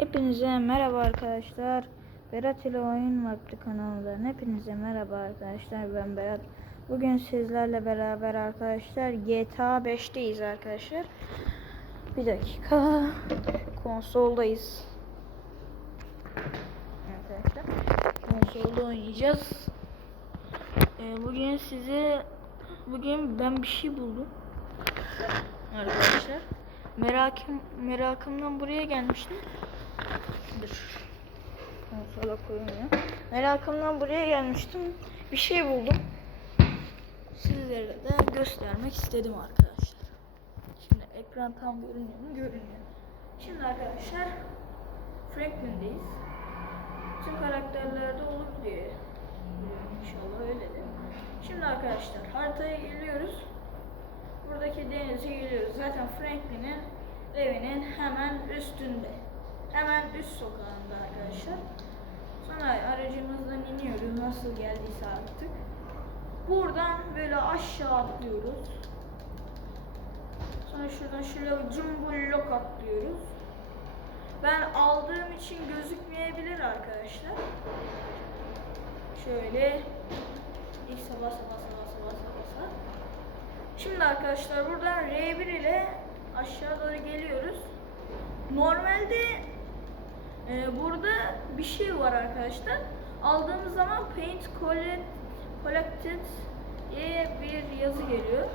Hepinize merhaba arkadaşlar. Berat ile Oyun Vakti kanalından hepinize merhaba arkadaşlar. Ben Berat. Bugün sizlerle beraber arkadaşlar GTA 5'teyiz arkadaşlar. Bir dakika. Konsoldayız. Arkadaşlar. Konsolda oynayacağız. Ee, bugün size bugün ben bir şey buldum. Arkadaşlar. Merakım merakımdan buraya gelmiştim. Dur. Konsola koymuyor. Merakımdan buraya gelmiştim. Bir şey buldum. Sizlere de göstermek istedim arkadaşlar. Şimdi ekran tam görünüyor mu? Görünüyor. Şimdi arkadaşlar Franklin'deyiz. Tüm karakterlerde olur diye inşallah öyle de. Şimdi arkadaşlar haritaya geliyoruz. Buradaki denize geliyoruz. Zaten Franklin'in evinin hemen üstünde. Hemen üst sokağında arkadaşlar. Sonra aracımızdan iniyoruz nasıl geldiyse artık. Buradan böyle aşağı atlıyoruz. Sonra şuradan şöyle cumbulok atlıyoruz. Ben aldığım için gözükmeyebilir arkadaşlar. Şöyle ilk sabah sabah sabah sabah sabah sabah. Şimdi arkadaşlar buradan R1 ile aşağı doğru geliyoruz. Normalde e, burada bir şey var arkadaşlar. Aldığımız zaman Paint Collect- Collected diye bir yazı geliyor.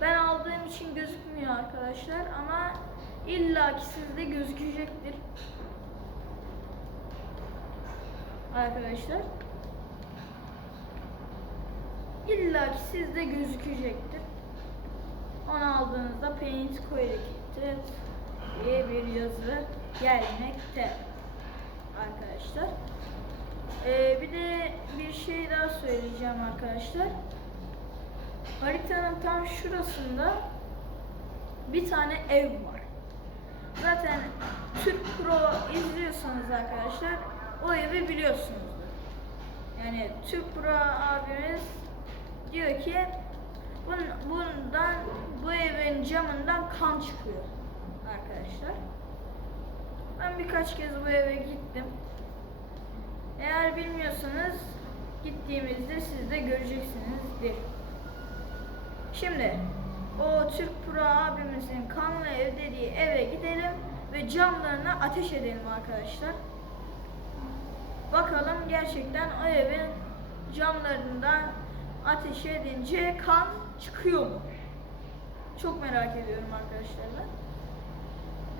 Ben aldığım için gözükmüyor arkadaşlar ama illaki sizde gözükecektir. Arkadaşlar. İlla ki sizde gözükecektir. Onu aldığınızda Paint Collected diye bir yazı gelmekte arkadaşlar. Ee, bir de bir şey daha söyleyeceğim arkadaşlar. Haritanın tam şurasında bir tane ev var. Zaten Türk Pro izliyorsanız arkadaşlar o evi biliyorsunuzdur. Yani Türk Pro abimiz diyor ki bun- bundan bu evin camından kan çıkıyor arkadaşlar. Ben birkaç kez bu eve gittim. Eğer bilmiyorsanız gittiğimizde siz de göreceksinizdir. Şimdi o Türk Pro abimizin kanlı ev dediği eve gidelim ve camlarına ateş edelim arkadaşlar. Bakalım gerçekten o evin camlarından ateş edince kan çıkıyor mu? Çok merak ediyorum arkadaşlarla.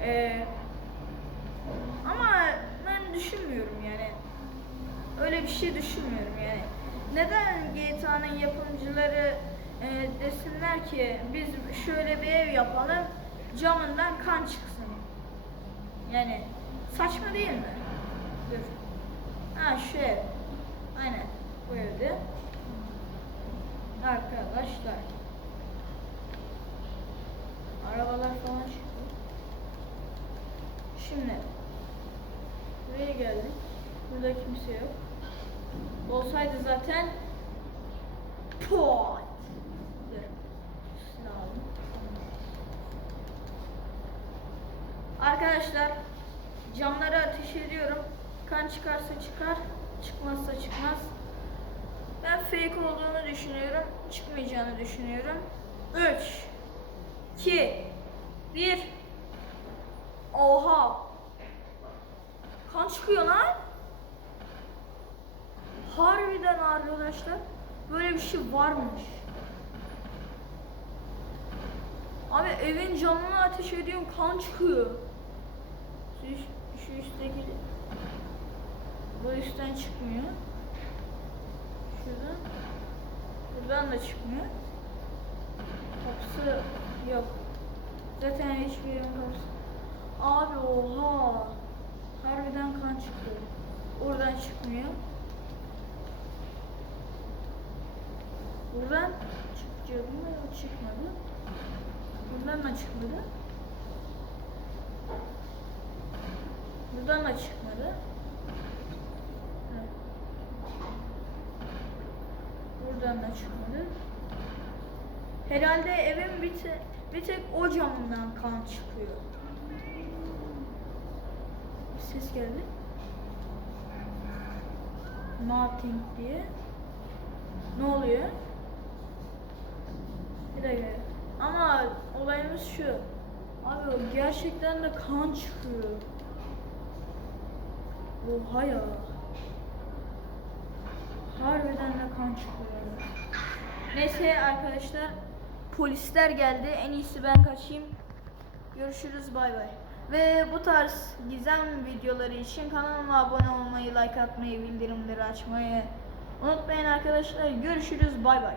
Ee, ama ben düşünmüyorum yani. Öyle bir şey düşünmüyorum yani. Neden GTA'nın yapımcıları e, desinler ki biz şöyle bir ev yapalım camından kan çıksın. Yani saçma değil mi? Dur. Ha şu ev. Aynen bu evde. Arkadaşlar. Arabalar falan çıkıyor. Şimdi buraya geldik. Burada kimse yok. Olsaydı zaten pot. Arkadaşlar camları ateş ediyorum. Kan çıkarsa çıkar, çıkmazsa çıkmaz. Ben fake olduğunu düşünüyorum. Çıkmayacağını düşünüyorum. 3 2 1 Oha! Kan çıkıyor lan. Harbiden arkadaşlar böyle bir şey varmış. Abi evin camına ateş ediyorum kan çıkıyor. Şu, şu üstteki bu üstten çıkmıyor. Şuradan. Buradan da çıkmıyor. Kapısı yok. Zaten hiçbir yerin kapısı. Abi oha. Harbiden kan çıkıyor. Oradan çıkmıyor. Buradan çıkacak mı? Yok çıkmadı. Buradan da çıkmadı. Buradan da çıkmadı. Evet. Buradan da çıkmadı. Herhalde evin bir, te- bir tek o camından kan çıkıyor. ses geldi. Nothing diye. Ne oluyor? Dakika. Ama olayımız şu. Abi gerçekten de kan çıkıyor. Oha ya. Harbiden de kan çıkıyor. Neyse arkadaşlar. Polisler geldi. En iyisi ben kaçayım. Görüşürüz bay bay. Ve bu tarz gizem videoları için kanalıma abone olmayı, like atmayı, bildirimleri açmayı unutmayın arkadaşlar. Görüşürüz bay bay.